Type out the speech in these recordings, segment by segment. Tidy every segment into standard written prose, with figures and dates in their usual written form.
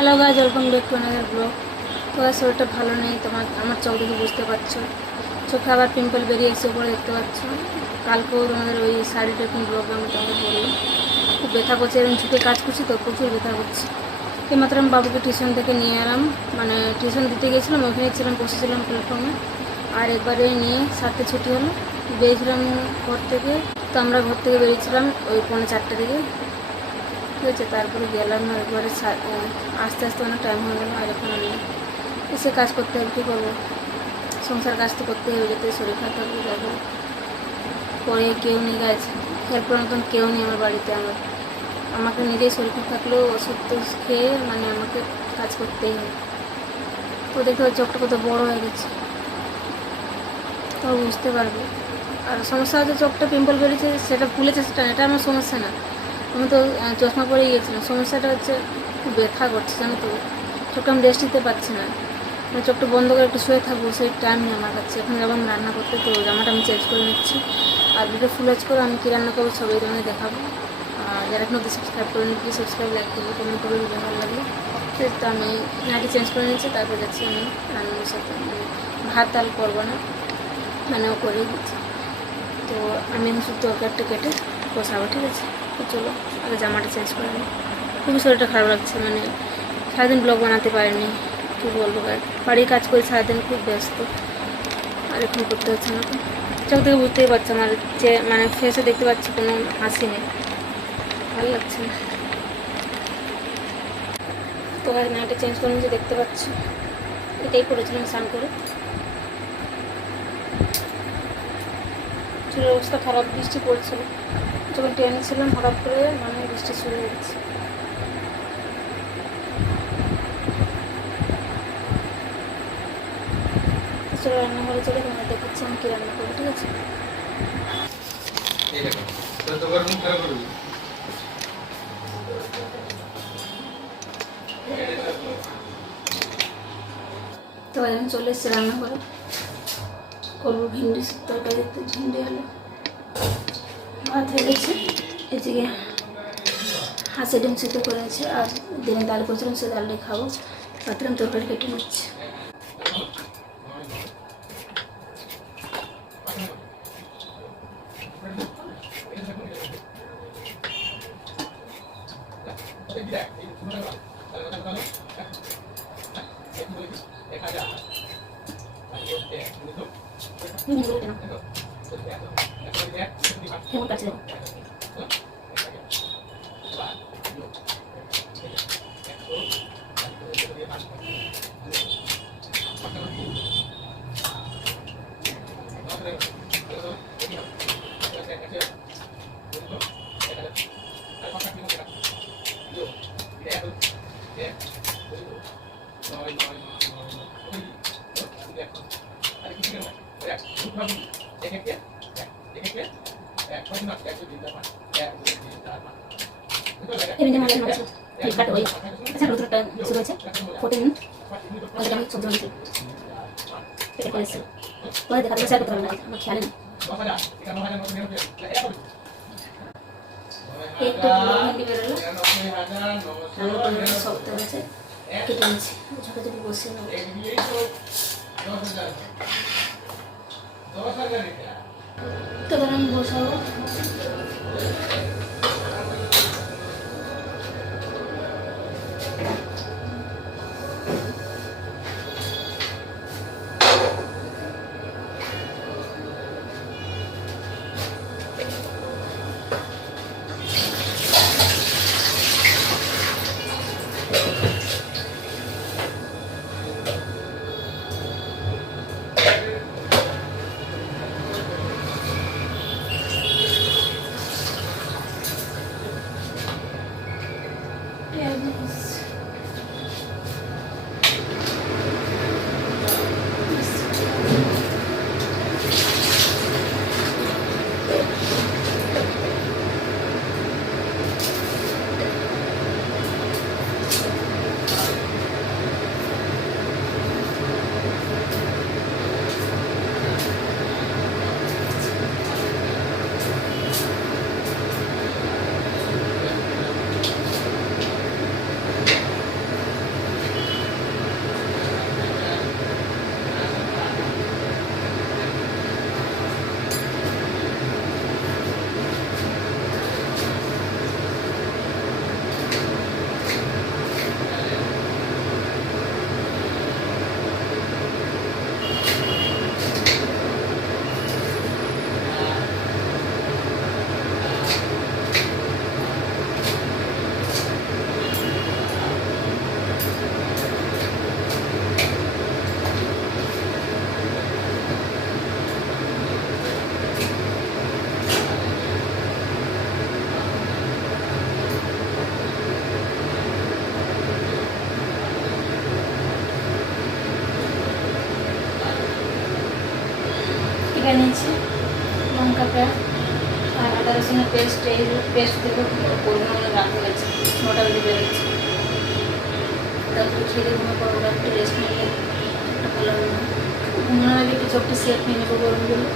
Hello guys, welcome back to another blog. তো শরীরটা ভালো নেই, আমার চোখ দেখে বুঝতে পারছো, চোখে আবার পিম্পল বেরিয়ে এসে পরে দেখতে পাচ্ছ। কালকেও তোমাদের ওই শাড়ি ট্রেকিং ব্লগে আমি তোমাদের বললাম খুব ব্যথা করছে, এরকম ঝুঁকে কাজ করছি তো প্রচুর ব্যথা করছে। এইমাত্র আমি বাবুকে টিউশন থেকে নিয়ে এলাম, মানে টিউশন দিতে গেছিলাম, ওখানে ছিলাম, বসেছিলাম প্ল্যাটফর্মে। আর একবারে নিয়ে 7টে ছুটি হলো, বেরিয়েছিলাম ঘর থেকে। তো আমরা ঘর থেকে বেরিয়েছিলাম ওই 3:45 দিকে, ঠিক আছে। তারপরে গেলাম, একবারে আস্তে আস্তে অনেক টাইম হয়ে গেলো। আর এখন আমি এসে কাজ করতে হবে, কী করবো, সংসার কাজ তো করতে হবে, যাতে শরীর খারাপ থাকবে। যাবো পরে কেউ নেই গাছ, হেল্প করার মতন কেউ নেই আমার বাড়িতে। আমাকে নিজেই শরীর খারাপ থাকলেও ওষুধ খেয়ে মানে আমাকে কাজ করতেই হবে। তো দেখতে পাচ্ছি চোখটা কত বড়ো হয়ে গেছে, তো বুঝতে পারবে। আর সমস্যা হচ্ছে চোখটা পিম্পল বেরিয়েছে, সেটা ফুলেছে, সেটা এটা আমার সমস্যা না। আমি তো চশমা পরে গিয়েছিলাম। সমস্যাটা হচ্ছে খুব ব্যথা করছে, জানো তো, চোখটা আমি রেস্ট দিতে পারছি না। আমি চোখটা বন্ধ করে একটু শুয়ে থাকবো, সেই টাইম নেই আমার কাছে। এখন যাবো আমি রান্না করতে, তো জামাটা আমি চেঞ্জ করে নিচ্ছি। আর ভিডিও ফুল ওয়াচ করে আমি কী রান্না করবো সবাই তোমাদের দেখাবো। আর যারা এখন অব্দি সাবস্ক্রাইব করে নিচ্ছি, সাবস্ক্রাইব, লাইক করবো, কমেন্ট করবো, ভিডিও ভালো লাগবে। তো আমি নাইটি চেঞ্জ করে নিচ্ছি, তারপর যাচ্ছি আমি রান্নার সাথে। ভাত ডাল করবো না, মানে ও করে দিচ্ছি। তো আমি এখন শুধু তরকারিটা কেটে কষাবো, ঠিক আছে। তো চলো আগে জামাটা চেঞ্জ করে নিই। খুবই শরীরটা খারাপ লাগছে, মানে সারাদিন ব্লগ বানাতে পারিনি, কী বলবো। বাড়ির কাজ করে সারাদিন খুব ব্যস্ত, আর এখন করতে হচ্ছে না। চোখ থেকে বুঝতেই পারছি আমার যে মানে ফেসে দেখতে পাচ্ছি কোনো হাসি নেই, ভালো লাগছে না। তো আর নাইটে চেঞ্জ করে নিয়ে দেখতে পাচ্ছি, এটাই করেছিলাম স্নান করে। চুলের অবস্থা খারাপ, বৃষ্টি পড়ছিল যখন ট্রেনে ছিলাম, হঠাৎ করে মানে বৃষ্টি শুরু হয়েছে। চলো রান্নাঘরে চলে তোমার দেখাচ্ছি আমি কী রান্না করি, ঠিক আছে। তো এখন চলে এসছে রান্নাঘরে, করবো ভিন্ডি তরকারি। ভিন্ডি আলু ভাত হয়ে গেছে, এদিকে হাঁসের ডিম সেদ্ধ করে আছে, আর দিনে ডাল করেছিলাম, সে ডালটাই খাবো। রাত্রে আমি তরকারি কেটে নিচ্ছি। কেমন কাছে এমনি মাঝে মাঝে ফ্লিপকার্ট ওই আচ্ছা রুদ্রটা শুরু হয়েছে 14 মিনিট, ওইটা আমি সবজি বানিয়েছি, পেটে করেছি। পরে দেখাতে শেয়ার করতে পারবো না, আমার খেয়াল নেই। একটু ভেন্ডি বেরোলো, রান্না শক্ত হয়েছে, কেটে নিচ্ছি, ঝোটাঝুটি বসে নেবো। তো ধর আমি বসাবো। রসুনের পেস্ট এই পেস্ট থেকে করবো না রাখতে গেছে 9টা বেজে বেরোচ্ছে। তারপরে খেলে ঘুমো করবো, একটু রেস্ট নিলে একটা ভালো হবে না। মনে হয় কিছু একটা সেট নিয়ে নেবো গরম জন্য।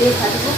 দিয়ে ভাজবো।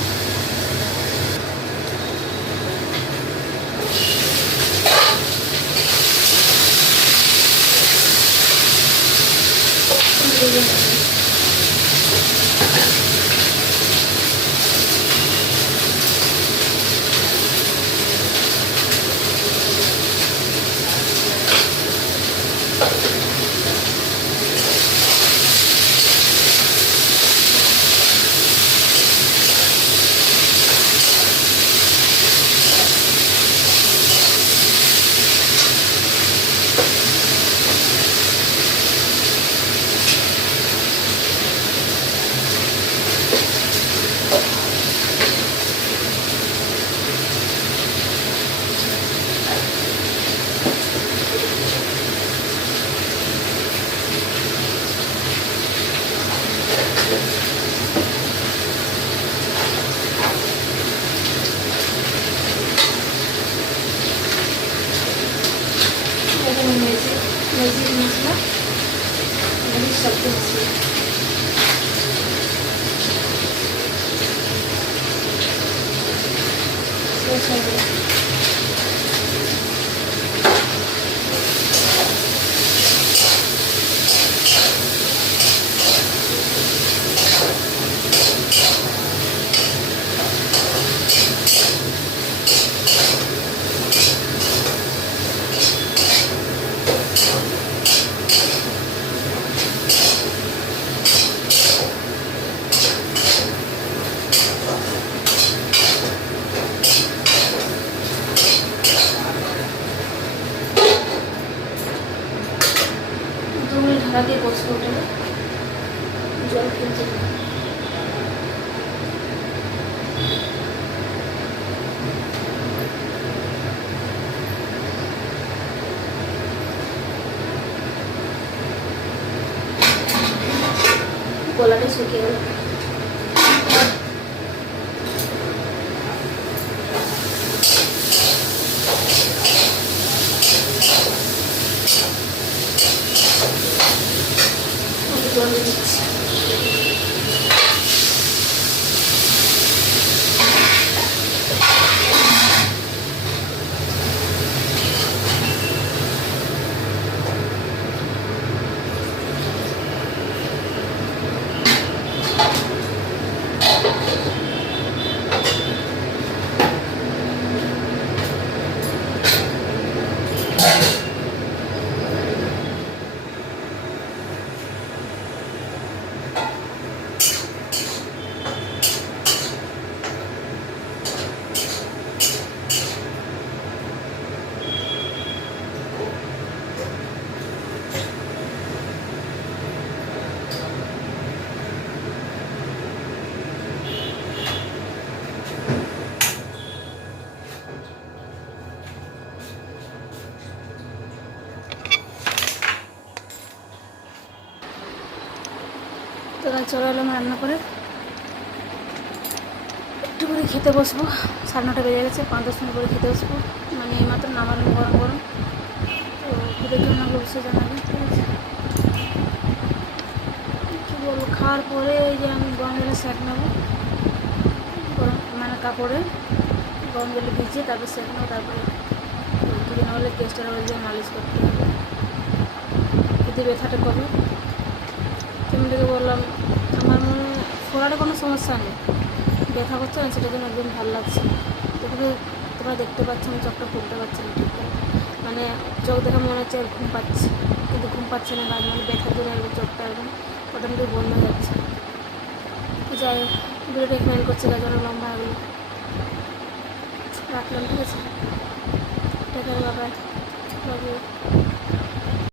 मैजिक मसला मैजिक शब्द मसला ঢাকা দিয়ে বসবো, ওটা জল কিনতে গলাটা শুকিয়ে গেল। জল দিচ্ছি। তো চলে এলাম রান্না করে, একটু করে খেতে বসবো। 9:30 বেজে গেছে, 5-10 মিনিট করে খেতে বসবো। মানে এইমাত্র নামালাম গরম গরম। তো খেতে জন্য অবশ্যই জানাবেন, ঠিক আছে? কী বলবো, খাওয়ার পরে এই যে আমি গরম জলে স্যাক নেবো, গরম মানে কাপড়ে গরম জলে ভিজিয়ে তারপর সেখানেও তারপরে দুদিন হলে কেস্টার অয়েল দিয়ে মালিশ করতে হবে, যদি ব্যথাটা কমে। তেমনিকে বললাম আমার মনে ফোড়ার কোনো সমস্যা নেই, ব্যথা করছে না সেটার জন্য একদম ভালো লাগছে। তবে তোমরা দেখতে পাচ্ছ আমি চোখটা খুলতে পারছি না ঠিক করে, মানে চোখ দেখে মনে হচ্ছে ঘুম পাচ্ছে, কিন্তু ঘুম পাচ্ছে না, কাজ মানে ব্যথা জন্য একদম চোখটা একদম অটোমেটিক বন্ধ হয়ে যাচ্ছে। তো যাই হোক, ভিডিওটা এখানে করছে, কাজ অনেক লম্বা হয়ে গেলো, রাখলাম, ঠিক আছে, টাটা, বাবাই, বাবু।